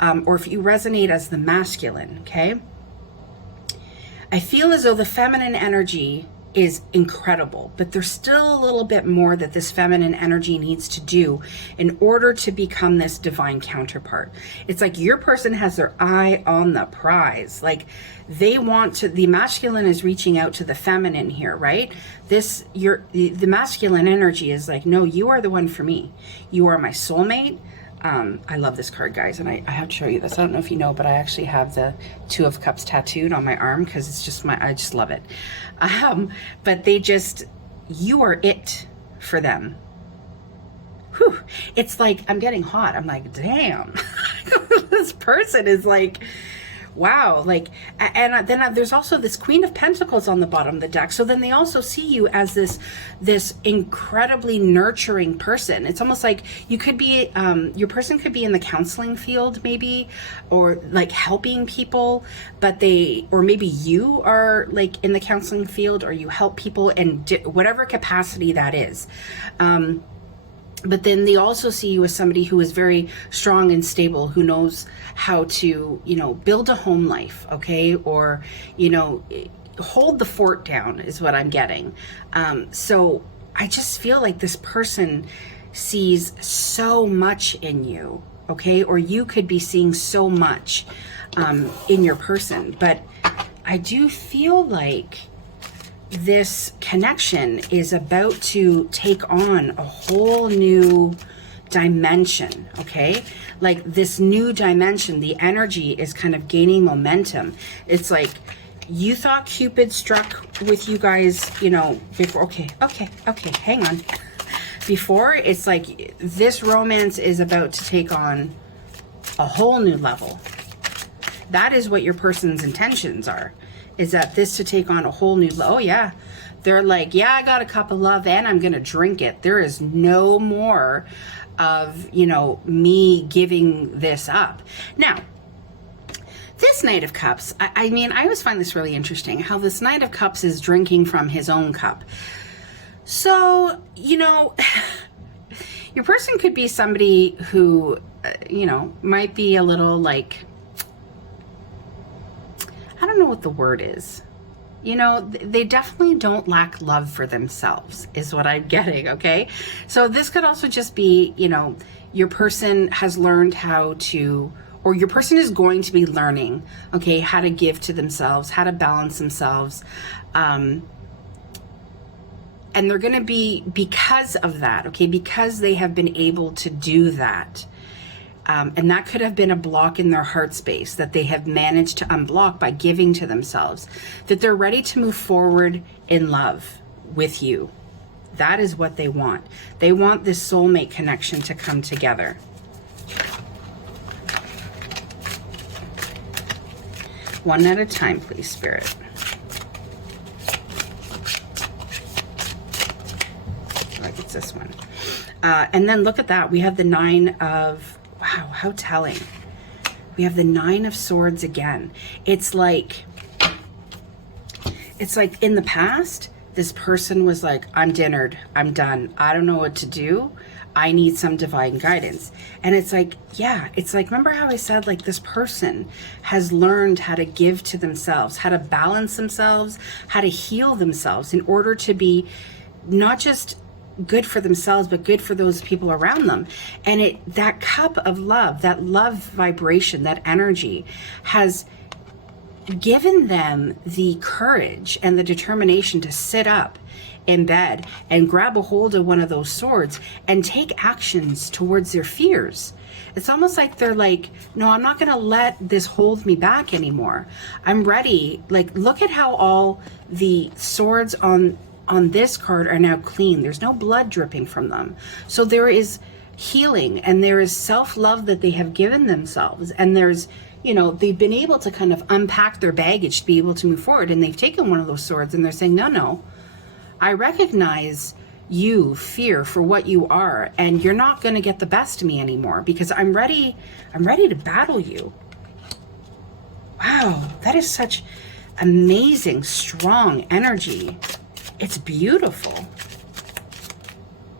or if you resonate as the masculine, okay? I feel as though the feminine energy is incredible, but there's still a little bit more that this feminine energy needs to do in order to become this divine counterpart. It's like your person has their eye on the prize. Like they want to, the masculine is reaching out to the feminine here, right? The masculine energy is like, no, you are the one for me. You are my soulmate. I love this card, guys, and I have to show you this. I don't know if you know, but I actually have the Two of Cups tattooed on my arm because it's just I just love it. But you are it for them. Whew. It's like, I'm getting hot. I'm like, damn, this person is like, wow. Like, and then there's also this Queen of Pentacles on the bottom of the deck. So then they also see you as this incredibly nurturing person. It's almost like you could be, your person could be in the counseling field maybe, or like helping people, or maybe you are like in the counseling field, or you help people in whatever capacity that is. But then they also see you as somebody who is very strong and stable, who knows how to, you know, build a home life, okay? Or, you know, hold the fort down is what I'm getting. So I just feel like this person sees so much in you, okay? Or you could be seeing so much in your person. But I do feel like this connection is about to take on a whole new dimension, okay? Like this new dimension, the energy is kind of gaining momentum. It's like you thought Cupid struck with you guys, you know, before. Okay, hang on. Before, it's like this romance is about to take on a whole new level. That is what your person's intentions are. Is that this to take on a whole new, oh yeah, they're like, yeah, I got a cup of love and I'm gonna drink it. There is no more of, you know, me giving this up. Now, this Knight of Cups, I mean, I always find this really interesting, how this Knight of Cups is drinking from his own cup. So, you know, your person could be somebody who, you know, might be a little like, I don't know what the word is. You know, they definitely don't lack love for themselves is what I'm getting, okay? So this could also just be, you know, your person has learned how to, or your person is going to be learning, okay, how to give to themselves, how to balance themselves. And they're going to be, because of that, okay, because they have been able to do that, and that could have been a block in their heart space that they have managed to unblock by giving to themselves, that they're ready to move forward in love with you. That is what they want. They want this soulmate connection to come together. One at a time, please, Spirit. I like it's this one. And then look at that. We have the Nine of... Wow, how telling. We have the Nine of Swords again. It's like in the past, this person was like, I'm dinnered, I'm done, I don't know what to do, I need some divine guidance. And it's like, yeah, it's like, remember how I said, like, this person has learned how to give to themselves, how to balance themselves, how to heal themselves in order to be not just good for themselves, but good for those people around them. And that cup of love, that love vibration, that energy has given them the courage and the determination to sit up in bed and grab a hold of one of those swords and take actions towards their fears. It's almost like they're like, no, I'm not going to let this hold me back anymore. I'm ready. Like, look at how all the swords on on this card are now clean. There's no blood dripping from them. So there is healing, and there is self-love that they have given themselves. And there's, you know, they've been able to kind of unpack their baggage to be able to move forward. And they've taken one of those swords and they're saying, no, I recognize you, fear, for what you are, and you're not going to get the best of me anymore, because I'm ready to battle you. Wow, that is such amazing, strong energy. It's beautiful.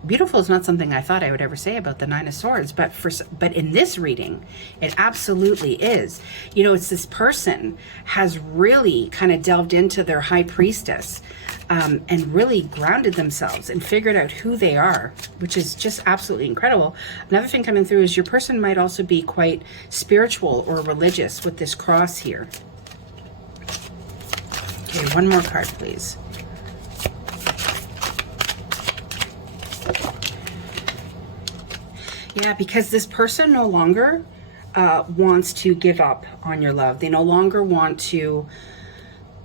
Beautiful is not something I thought I would ever say about the Nine of Swords, but in this reading, it absolutely is. You know, it's this person has really kind of delved into their high priestess, and really grounded themselves and figured out who they are, which is just absolutely incredible. Another thing coming through is your person might also be quite spiritual or religious with this cross here. Okay, one more card, please. Yeah, because this person no longer wants to give up on your love. They no longer want to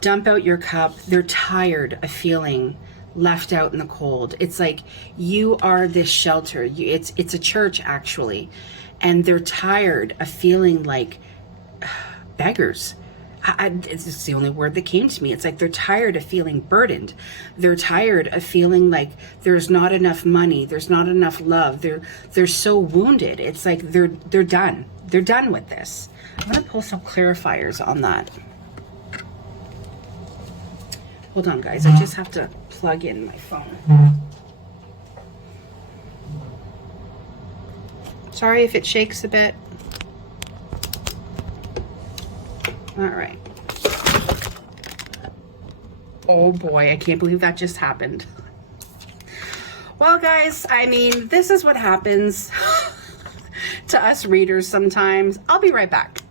dump out your cup. They're tired of feeling left out in the cold. It's like you are this shelter. It's a church, actually. And they're tired of feeling like beggars. It's the only word that came to me. It's like they're tired of feeling burdened. They're tired of feeling like there's not enough money. There's not enough love. They're so wounded. It's like they're done. They're done with this. I'm going to pull some clarifiers on that. Hold on, guys. I just have to plug in my phone. Sorry if it shakes a bit. All right. Oh boy, I can't believe that just happened. Well, guys, I mean, this is what happens to us readers sometimes. I'll be right back.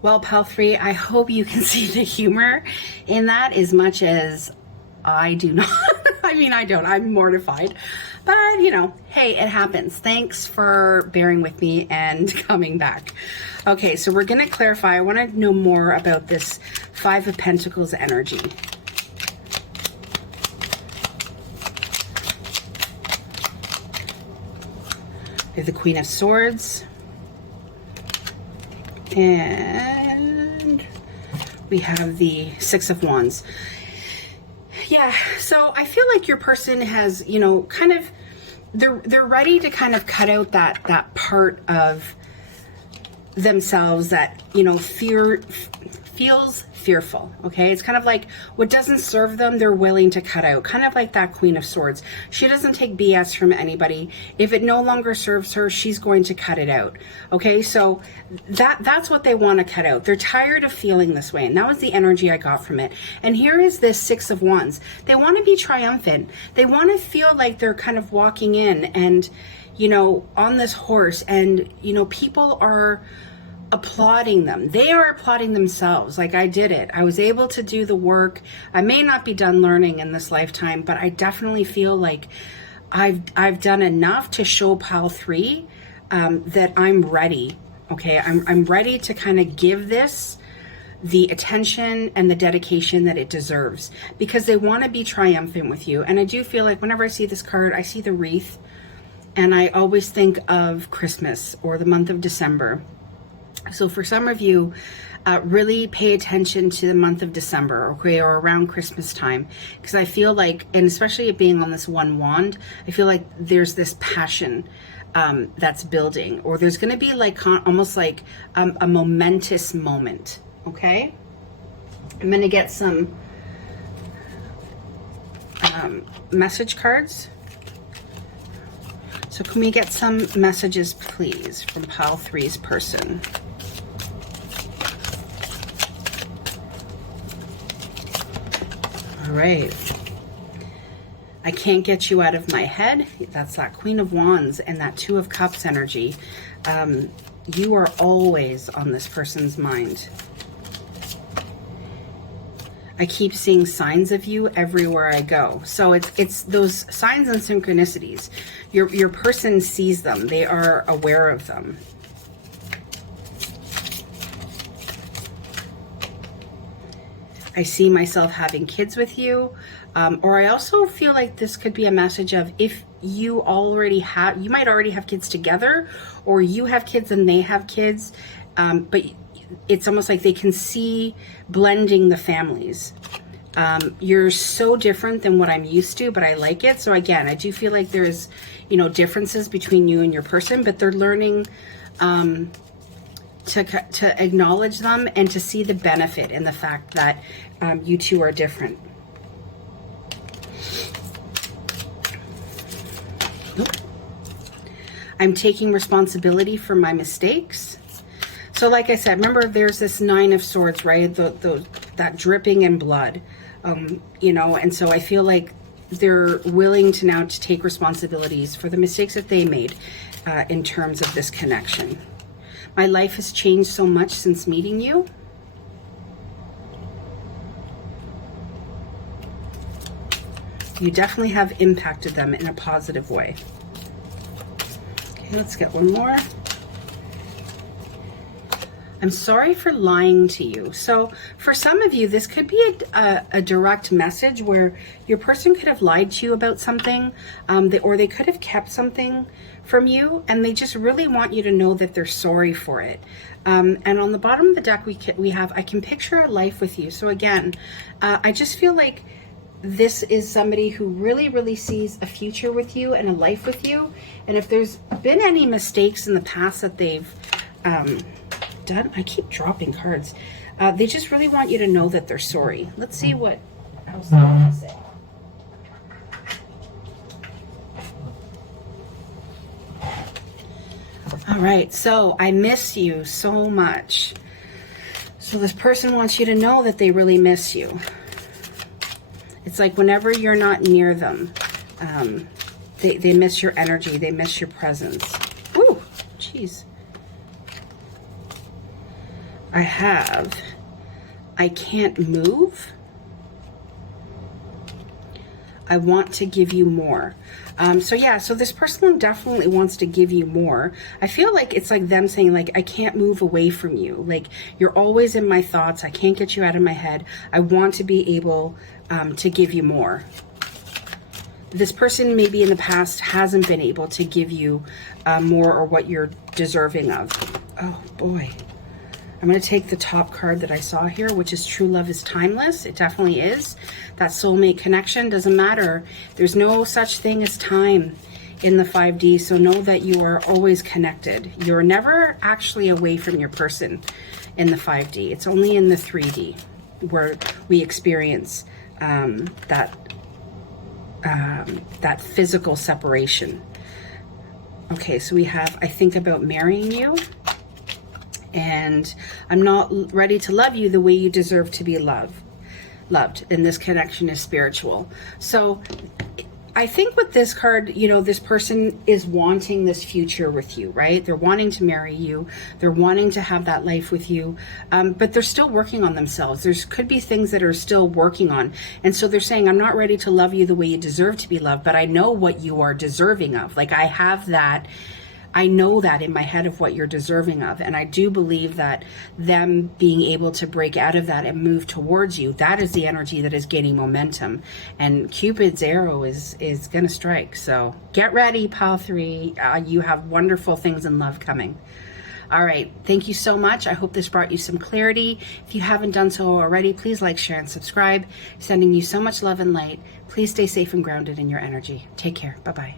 Well, Pal 3, I hope you can see the humor in that as much as I do not. I mean, I don't. I'm mortified. But, you know, hey, it happens. Thanks for bearing with me and coming back. Okay, so we're going to clarify. I want to know more about this Five of Pentacles energy. We have the Queen of Swords. And we have the Six of Wands. Yeah, so I feel like your person has, you know, kind of, they're ready to kind of cut out that part of themselves that, you know, feels fearful. Okay, it's kind of like what doesn't serve them, they're willing to cut out. Kind of like that Queen of Swords. She doesn't take BS from anybody. If it no longer serves her, she's going to cut it out. Okay, so that's what they want to cut out. They're tired of feeling this way, and that was the energy I got from it. And here is this Six of Wands. They want to be triumphant. They want to feel like they're kind of walking in and, you know, on this horse, and, you know, people are applauding them. They are applauding themselves. Like, I did it. I was able to do the work. I may not be done learning in this lifetime, but I definitely feel like I've done enough to show Pal 3 that I'm ready. Okay, I'm ready to kind of give this the attention and the dedication that it deserves, because they want to be triumphant with you. And I do feel like whenever I see this card, I see the wreath, and I always think of Christmas or the month of December. So for some of you, really pay attention to the month of December, okay, or around Christmas time, because I feel like, and especially it being on this one wand, I feel like there's this passion that's building, or there's going to be like almost like a momentous moment. Okay, I'm going to get some message cards. So can we get some messages, please, from Pal 3's person? All right. I can't get you out of my head. That's that Queen of Wands and that Two of Cups energy. You are always on this person's mind. I keep seeing signs of you everywhere I go. So it's those signs and synchronicities. Your person sees them. They are aware of them. I see myself having kids with you. Or I also feel like this could be a message of if you might already have kids together, or you have kids and they have kids, but it's almost like they can see blending the families. You're so different than what I'm used to, but I like it. So again, I do feel like there's, differences between you and your person, but they're learning to acknowledge them and to see the benefit in the fact that you two are different. I'm taking responsibility for my mistakes. So like I said, remember there's this 9 of Swords, right? That dripping in blood, and so I feel like they're willing to now to take responsibilities for the mistakes that they made in terms of this connection. My life has changed so much since meeting you. You definitely have impacted them in a positive way. Okay, let's get one more. I'm sorry for lying to you. So for some of you, this could be a direct message where your person could have lied to you about something, or they could have kept something from you, and they just really want you to know that they're sorry for it. And on the bottom of the deck, we have, I can picture a life with you. So again, I just feel like this is somebody who really, really sees a future with you and a life with you. And if there's been any mistakes in the past that they've done, I keep dropping cards. They just really want you to know that they're sorry. Let's see what else they have to say. All right, so I miss you so much. So this person wants you to know that they really miss you. It's like whenever you're not near them, they miss your energy, they miss your presence. Ooh, jeez. I can't move. I want to give you more. So this person definitely wants to give you more. I feel like it's like them saying, like, I can't move away from you. Like, you're always in my thoughts. I can't get you out of my head. I want to be able to give you more. This person maybe in the past hasn't been able to give you more or what you're deserving of. Oh, boy. I'm going to take the top card that I saw here, which is true love is timeless. It definitely is. That soulmate connection doesn't matter. There's no such thing as time in the 5D. So know that you are always connected. You're never actually away from your person in the 5D. It's only in the 3D where we experience that physical separation. Okay, so we have, I think about marrying you. And I'm not ready to love you the way you deserve to be loved. And this connection is spiritual. So I think with this card, this person is wanting this future with you, right? They're wanting to marry you. They're wanting to have that life with you. But they're still working on themselves. There could be things that are still working on. And so they're saying, I'm not ready to love you the way you deserve to be loved, but I know what you are deserving of. Like, I have that. I know that in my head of what you're deserving of. And I do believe that them being able to break out of that and move towards you, that is the energy that is gaining momentum. And Cupid's arrow is going to strike. So get ready, pile 3. You have wonderful things in love coming. All right. Thank you so much. I hope this brought you some clarity. If you haven't done so already, please like, share, and subscribe. Sending you so much love and light. Please stay safe and grounded in your energy. Take care. Bye-bye.